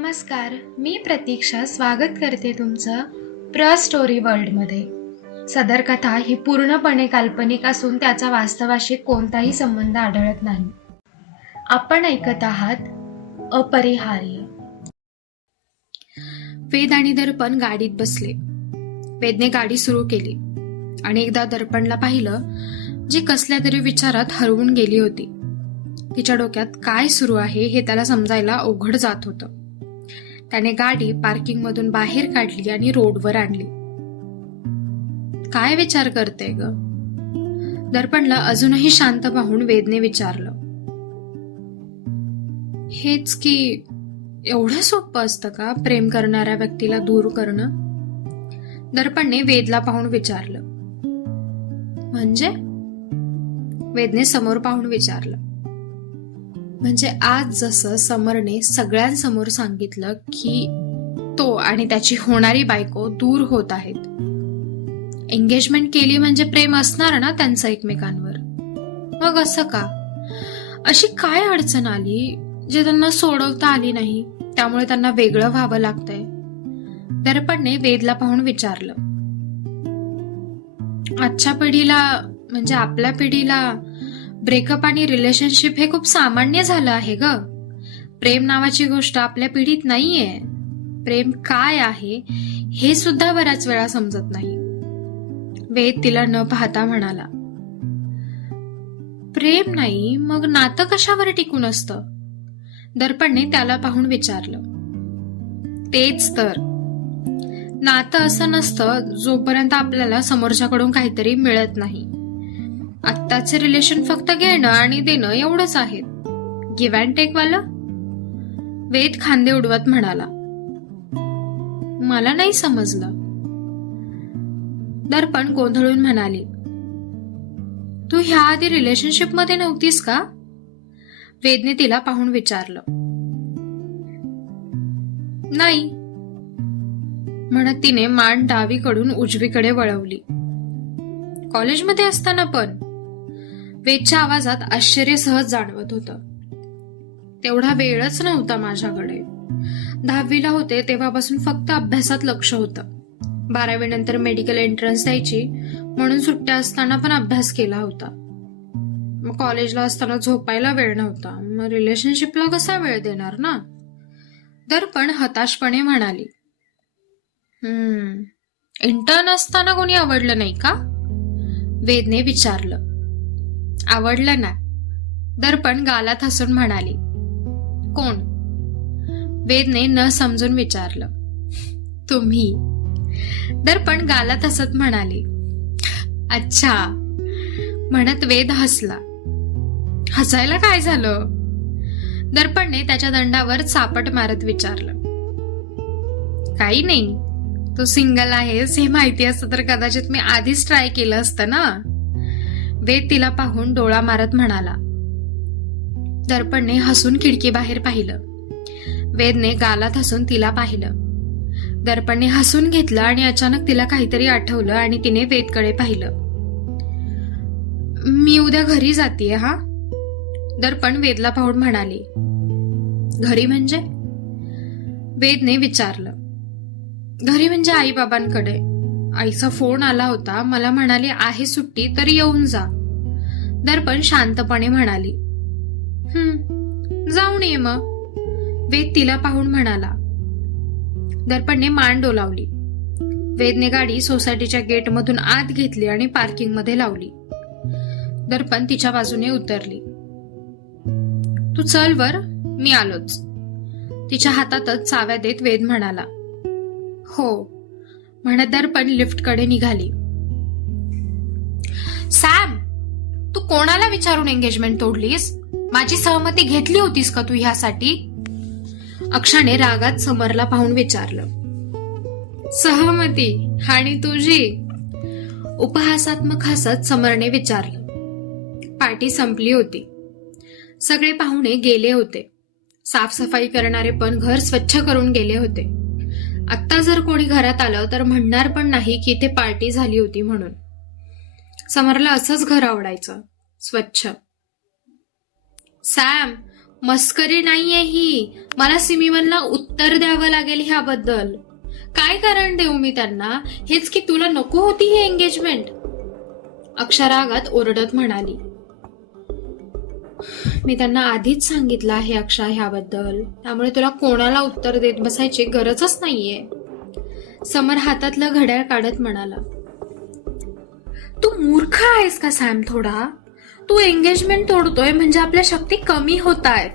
नमस्कार मी प्रतीक्षा स्वागत करते तुमचं प्र स्टोरी वर्ल्डमध्ये. सदर कथा ही पूर्णपणे काल्पनिक असून त्याचा वास्तवाशी कोणताही संबंध आढळत नाही. आपण ऐकत आहात अपरिहार्य. वेद आणि दर्पण गाडीत बसले. वेदने गाडी सुरू केली आणि एकदा दर्पणला पाहिलं जी कसल्या तरी विचारात हरवून गेली होती. तिच्या डोक्यात काय सुरू आहे हे त्याला समजायला अवघड जात होतं. त्याने गाडी पार्किंग मधून बाहेर काढली आणि रोडवर आणली. काय विचार करते ग? दर्पणला अजूनही शांत पाहून वेदने विचारलं. हेच की एवढं सोपं असतं का प्रेम करणाऱ्या व्यक्तीला दूर करणं? दर्पणने वेदला पाहून विचारलं. म्हणजे? वेदने समोर पाहून विचारलं. म्हणजे आज जसं समरने सगळ्यांसमोर सांगितलं की तो आणि त्याची होणारी बायको दूर होत आहेत. एंगेजमेंट केली म्हणजे प्रेम असणार ना त्यांचं एकमेकांवर? मग असं का? अशी काय अडचण आली जे त्यांना सोडवता आली नाही त्यामुळे त्यांना वेगळं व्हावं लागतंय? दर्पणने वेदला पाहून विचारलं. आजच्या पिढीला म्हणजे आपल्या पिढीला ब्रेकअप आणि रिलेशनशिप हे खूप सामान्य झालं आहे ग. प्रेम नावाची गोष्ट आपल्या पिढीत नाहीये. प्रेम काय आहे हे सुद्धा बऱ्याच वेळा समजत नाही. वेद तिला न पाहता म्हणाला प्रेम नाही मग नातं कशावर टिकून असतं? दर्पणने त्याला पाहून विचारलं तेच तर. नातं असं नसतं जोपर्यंत आपल्याला समोरच्याकडून काहीतरी मिळत नाही. आत्ताचे रिलेशन फक्त घेणं आणि देणं एवढंच आहे. गिव्ह अँड टेक वाला? वेद खांदे उडवत म्हणाला. मला नाही समजलं. दर्पण गोंधळून म्हणाले. तू ह्या आधी रिलेशनशिपमध्ये नव्हतीस का? वेदने तिला पाहून विचारलं. नाही. म्हणत तिने मान डावीकडून उजवीकडे वळवली. कॉलेजमध्ये असताना पण. वेदच्या आवाजात आश्चर्य सहज जाणवत होतं. तेवढा वेळच नव्हता माझ्याकडे. दहावीला होते तेव्हापासून फक्त अभ्यासात लक्ष होतं. बारावी नंतर मेडिकल एंट्रन्स द्यायची म्हणून सुट्ट्या असताना पण अभ्यास केला होता. मग कॉलेजला असताना झोपायला वेळ नव्हता. मग रिलेशनशिपला कसा वेळ देणार ना? दर्पण हताशपणे म्हणाली. हम्म इंटर्न असताना कोणी आवडलं नाही का? वेदने विचारलं. आवडलं ना? दर्पण गालात हसून म्हणाली. कोण? वेदने न समजून विचारलं. तुम्ही. दर्पण गालात हसत म्हणाले. अच्छा. म्हणत वेद हसला. हसायला काय झालं? दर्पणने त्याच्या दंडावर चापट मारत विचारलं. काही नाही. तू सिंगल आहेस हे माहिती असतं तर कदाचित मी आधीच ट्राय केलं असतं ना? वेद तिला पाहून डोळा मारत म्हणाला दर्पणने हसून खिडकी बाहेर पाहिलं. वेदने गालात हसून तिला पाहिलं. दर्पणने हसून घेतलं आणि अचानक तिला काहीतरी आठवलं आणि तिने वेदकडे पाहिलं. मी उद्या घरी जातीये हा? दर्पण वेदला पाहून म्हणाली. घरी म्हणजे? वेदने विचारलं. घरी म्हणजे आई बाबांकडे आईचा फोन आला होता. मला म्हणाली आहे सुट्टी तर येऊन जा. दर्पण शांतपणे म्हणाली हम्म जाऊन ये मग. वेद तिला पाहून म्हणाला. दर्पणने मान डोलावली. वेदने गाडी सोसायटीच्या गेटमधून आत घेतली आणि पार्किंगमध्ये लावली. दर्पण तिच्या बाजूने उतरली. तू चल वर मी आलोच. तिच्या हातातच चाव्या देत वेद म्हणाला हो म्हणत दर्पण लिफ्टकडे निघाली. सॅम तू कोणाला विचारून एंगेजमेंट तोडलीस? माझी सहमती घेतली होतीस का तू ह्यासाठी? अक्षाने रागात समरला पाहून विचारलं. सहमती? आणि तुझी? उपहासात्मक हसत समरने विचारलं. पार्टी संपली होती. सगळे पाहुणे गेले होते. साफसफाई करणारे पण घर स्वच्छ करून गेले होते. आत्ता जर कोणी घरात आलं तर म्हणणार पण नाही की इथे पार्टी झाली होती म्हणून. समरला असंच घर आवडायचं. स्वच्छ. सॅम मस्करी नाहीये ही. मला सिमीवनला उत्तर द्यावं लागेल ह्याबद्दल. काय कारण देऊ मी त्यांना? हेच की तुला नको होती ही एंगेजमेंट अक्षरागत ओरडत म्हणाली. मी त्यांना आधीच सांगितलं आहे अक्षा ह्याबद्दल. त्यामुळे तुला कोणाला उत्तर देत बसायची गरजच नाहीये. समर हातातलं घड्याळ काढत म्हणाला तू मूर्ख आहेस का सॅम थोडा? तू एंगेजमेंट तोडतोय म्हणजे आपल्या शक्ती कमी होत आहेत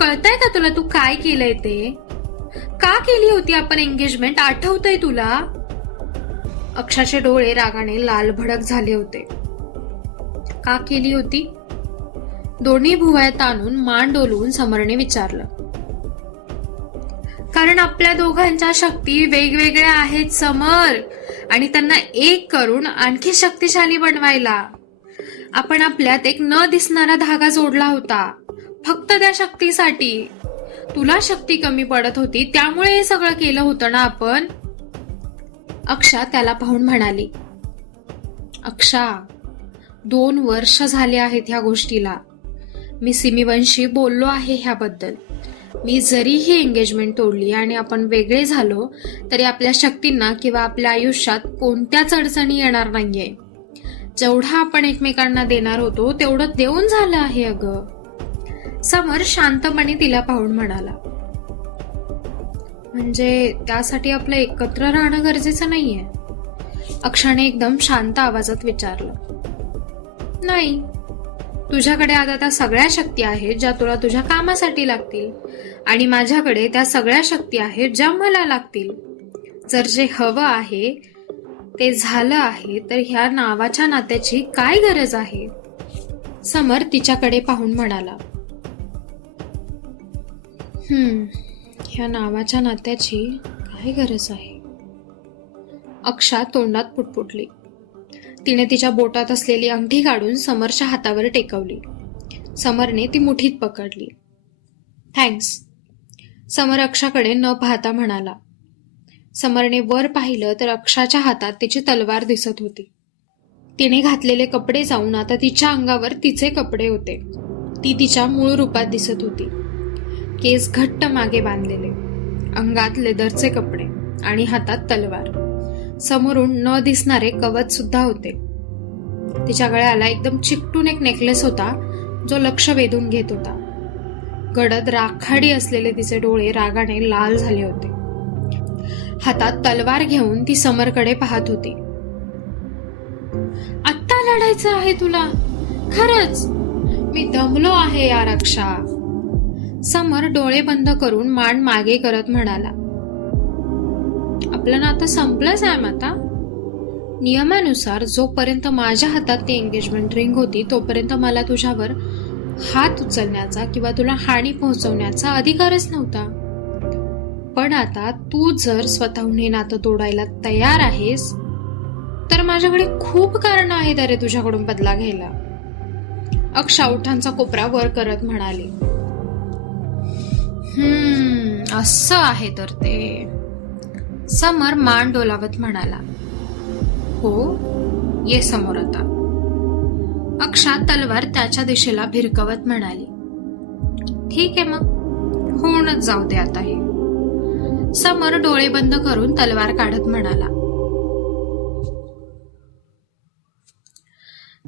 कळतंय का तुला तू काय केलंय ते? का केली होती आपण एंगेजमेंट? आठवतंय तुला? अक्षाचे डोळे रागाने लाल भडक झाले होते. का केली होती? दोन्ही भुवया ताणून मान डोलवून समरने विचारलं. कारण आपल्या दोघांच्या शक्ती वेगवेगळ्या आहेत समर. आणि त्यांना एक करून आणखी शक्तिशाली बनवायला. आपण आपल्यात एक न दिसणारा धागा जोडला होता. फक्त त्या शक्तीसाठी. तुला शक्ती कमी पडत होती त्यामुळे हे सगळं केलं होतं ना आपण? अक्षा त्याला पाहून म्हणाली. अक्षा दोन वर्ष झाले आहेत ह्या गोष्टीला. मी सिमीवंशी बोललो आहे ह्याबद्दल. मी जरी ही एंगेजमेंट तोडली आणि आपण वेगळे झालो तरी आपल्या शक्तींना किंवा आपल्या आयुष्यात कोणत्याच अडचणी येणार नाहीये. जेवढा आपण एकमेकांना देणार होतो तेवढं देऊन झालं आहे अगं. समर शांतपणे तिला पाहून म्हणाला. म्हणजे त्यासाठी आपलं एकत्र राहणं गरजेचं नाहीये? अक्षाने एकदम शांत आवाजात विचारलं. नाही. तुझ्याकडे आता त्या सगळ्या शक्ती आहेत ज्या तुला तुझ्या कामासाठी लागतील. आणि माझ्याकडे त्या सगळ्या शक्ती आहेत ज्या मला लागतील. जर जे हवं आहे ते झालं आहे तर ह्या नावाच्या नात्याची काय गरज आहे? समर तिच्याकडे पाहून म्हणाला. हम्म ह्या नावाच्या नात्याची काय गरज आहे? अक्षा तोंडात पुटपुटली. तिने तिच्या बोटात असलेली अंगठी काढून समरच्या हातावर टेकवली. समरने ती मुठीत पकडली. थँक्स. समर अक्षाकडे न पाहता म्हणाला. समरने वर पाहिलं तर अक्षाच्या हातात तिची तलवार दिसत होती. तिने घातलेले कपडे जाऊन आता तिच्या अंगावर तिचे कपडे होते. ती तिच्या मूळ रूपात दिसत होती. केस घट्ट मागे बांधलेले. अंगात लेदरचे कपडे आणि हातात तलवार. समोरून न दिसणारे कवच सुद्धा होते. तिच्या गळ्याला एकदम चिकटून एक नेकलेस होता जो लक्ष वेधून घेत होता. गडद राखाडी असलेले तिचे डोळे रागाने लाल झाले होते. हातात तलवार घेऊन ती समरकडे पाहत होती. आत्ता लढायचं आहे तुला. खरंच. मी दमलो आहे या रक्षा समर डोळे बंद करून मान मागे करत म्हणाला. आपलं नातं संपलं सॅम आता? नियमानुसार जोपर्यंत माझ्या हातात ती एंगेजमेंट रिंग होती तोपर्यंत मला तुझ्यावर हात उचलण्याचा किंवा तुला हानी पोहोचवण्याचा अधिकारच नव्हता. पण आता तू जर स्वतःहून हे नातं तोडायला तयार आहेस तर माझ्याकडे खूप कारण आहेत अरे तुझ्याकडून बदला घ्यायला. अक्षा ओठांचा कोपरा वर करत म्हणाली हम्म असं आहे तर ते. समर मान डोलावत म्हणाला हो ये समोर आता. अक्षा तलवार त्याच्या दिशेला भिरकवत म्हणाली ठीक आहे मग होऊनच जाऊ दे आता हे. समर डोळे बंद करून तलवार काढत म्हणाला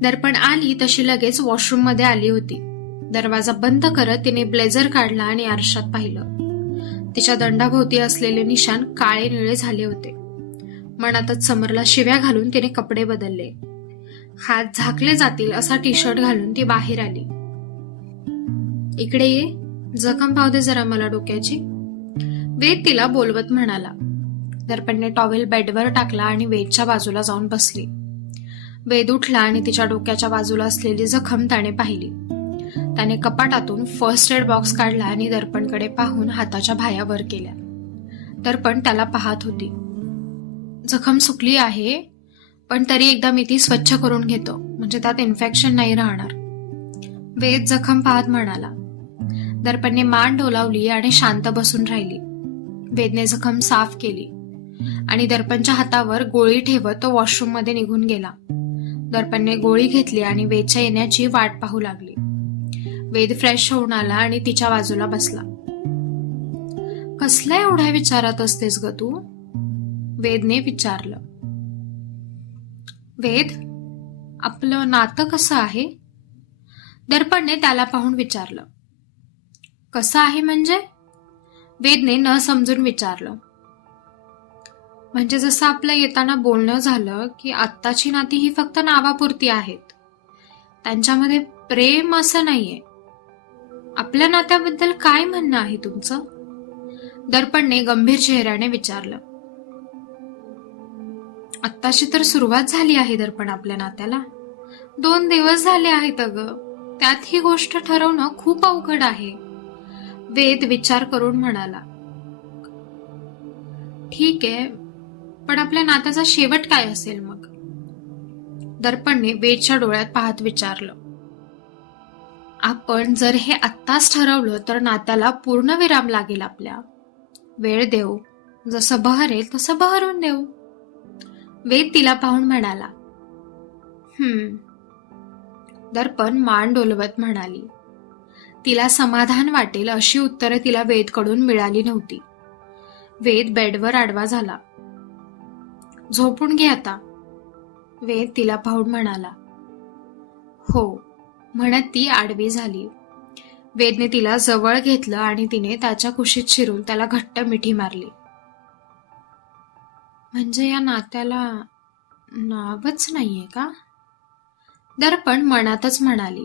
दर्पण आली तशी लगेच वॉशरूममध्ये आली होती. दरवाजा बंद करत तिने ब्लेझर काढला आणि आरशात पाहिलं. तिच्या दंडाभोवती असलेले निशाण काळे निळे झाले होते. मनातच समरला शिव्या घालून तिने कपडे बदलले. हात झाकले जातील असा टी शर्ट घालून ती बाहेर आली. इकडे ये. जखम पाव दे जरा मला डोक्याची. वेद तिला बोलवत म्हणाला. दर्पणने टॉवेल बेडवर टाकला आणि वेदच्या बाजूला जाऊन बसली. वेद उठला आणि तिच्या डोक्याच्या बाजूला असलेली जखम त्याने पाहिली. त्याने कपाटातून फर्स्ट एड बॉक्स काढला आणि दर्पणकडे पाहून हाताच्या भाया वर केल्या. दर्पण त्याला पाहत होती. जखम सुकली आहे पण तरी एकदा मी ती स्वच्छ करून घेतो म्हणजे त्यात इन्फेक्शन नाही राहणार. वेद जखम पाहत म्हणाला. दर्पणने मान डोलावली आणि शांत बसून राहिली. वेदने जखम साफ केली आणि दर्पणच्या हातावर गोळी ठेवत तो वॉशरूममध्ये निघून गेला. दर्पणने गोळी घेतली आणि वेदच्या येण्याची वाट पाहू लागली. वेद फ्रेश होऊन आला आणि तिच्या बाजूला बसला. कसल्या एवढ्या विचारात असतेस ग तू? वेदने विचारलं. वेद आपलं नातं कसं आहे? दर्पणने त्याला पाहून विचारलं. कसं आहे म्हणजे? वेदने न समजून विचारलं. म्हणजे जसं आपलं येताना बोलणं झालं की आत्ताची नाती ही फक्त नावापुरती आहेत. त्यांच्यामध्ये प्रेम असं नाहीये. आपल्या नात्याबद्दल काय म्हणणं आहे तुमचं? दर्पणने गंभीर चेहऱ्याने विचारलं. आत्ताशी तर सुरुवात झाली आहे दर्पण आपल्या नात्याला. दोन दिवस झाले आहेत अगं. त्यात ही गोष्ट ठरवणं खूप अवघड आहे. वेद विचार करून म्हणाला. ठीक आहे पण आपल्या नात्याचा शेवट काय असेल मग? दर्पणने वेदच्या डोळ्यात पाहत विचारलं. आपण जर हे आत्ताच ठरवलं तर नात्याला पूर्ण विराम लागेल आपल्या. वेळ देऊ. जसं बहरेल तसं बहरून देऊ. वेद तिला पाहून म्हणाला हम्म. दर्पण मान डोलवत म्हणाली तिला समाधान वाटेल अशी उत्तरे तिला वेदकडून मिळाली नव्हती. वेद बेडवर आडवा झाला. झोपून घे आता. वेद तिला पाहून म्हणाला हो. म्हणत ती आडवी झाली. वेदने तिला जवळ घेतलं आणि तिने त्याच्या कुशीत शिरून त्याला घट्ट मिठी मारली. म्हणजे या नात्याला नावच नाहीये का? दर्पण मनातच म्हणाली.